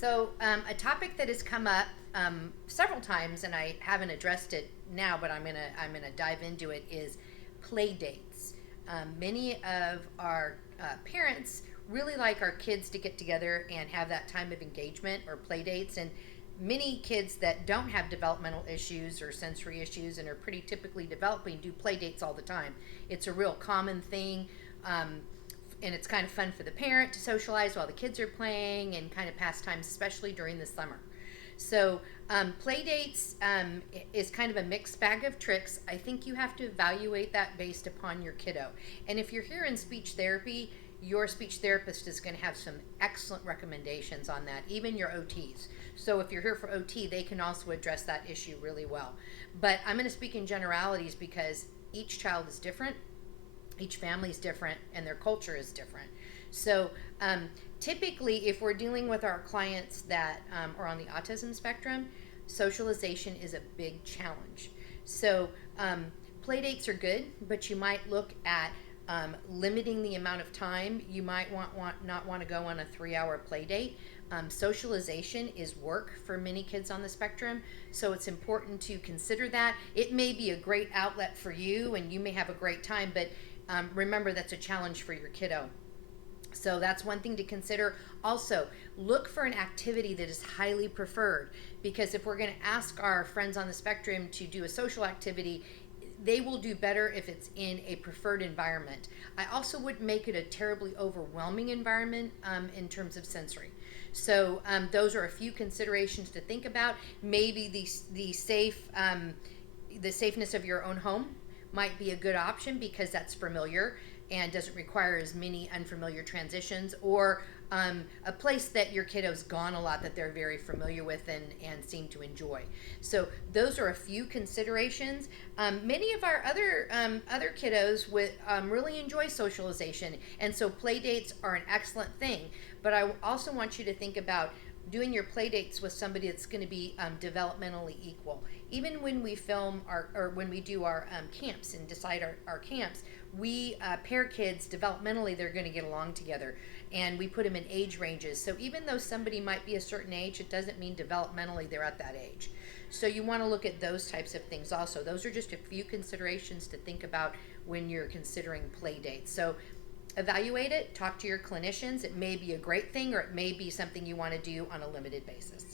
So, a topic that has come up several times, and I haven't addressed it now, but I'm gonna dive into it. Is play dates. Many of our parents really like our kids to get together and have that time of engagement or play dates, and many kids that don't have developmental issues or sensory issues and are pretty typically developing do play dates all the time. It's a real common thing. Um, and it's kind of fun for the parent to socialize while the kids are playing and kind of pastimes, especially during the summer. So, play dates is kind of a mixed bag of tricks. I think you have to evaluate that based upon your kiddo. And if you're here in speech therapy, your speech therapist is going to have some excellent recommendations on that, even your OTs. So, if you're here for OT, they can also address that issue really well. But I'm going to speak in generalities because each child is different, each family is different, and their culture is different. So, typically, if we're dealing with our clients that are on the autism spectrum, socialization is a big challenge. So, play dates are good, but you might look at limiting the amount of time. You might not want to go on a 3-hour play date. Socialization is work for many kids on the spectrum, so it's important to consider that. It may be a great outlet for you, and you may have a great time, but remember that's a challenge for your kiddo. So that's one thing to consider. Also, look for an activity that is highly preferred, because if we're going to ask our friends on the spectrum to do a social activity, they will do better if it's in a preferred environment. I also wouldn't make it a terribly overwhelming environment in terms of sensory. So those are a few considerations to think about. Maybe the safeness of your own home might be a good option because that's familiar and doesn't require as many unfamiliar transitions, or a place that your kiddo's gone a lot that they're very familiar with and seem to enjoy. So those are a few considerations. Many of our other kiddos really enjoy socialization, and so play dates are an excellent thing. But I also want you to think about doing your play dates with somebody that's going to be developmentally equal. Even when we film or when we do our camps and decide our camps, we pair kids developmentally, they're going to get along together. And we put them in age ranges. So even though somebody might be a certain age, it doesn't mean developmentally they're at that age. So you want to look at those types of things also. Those are just a few considerations to think about when you're considering play dates. So evaluate it, talk to your clinicians. It may be a great thing, or it may be something you want to do on a limited basis.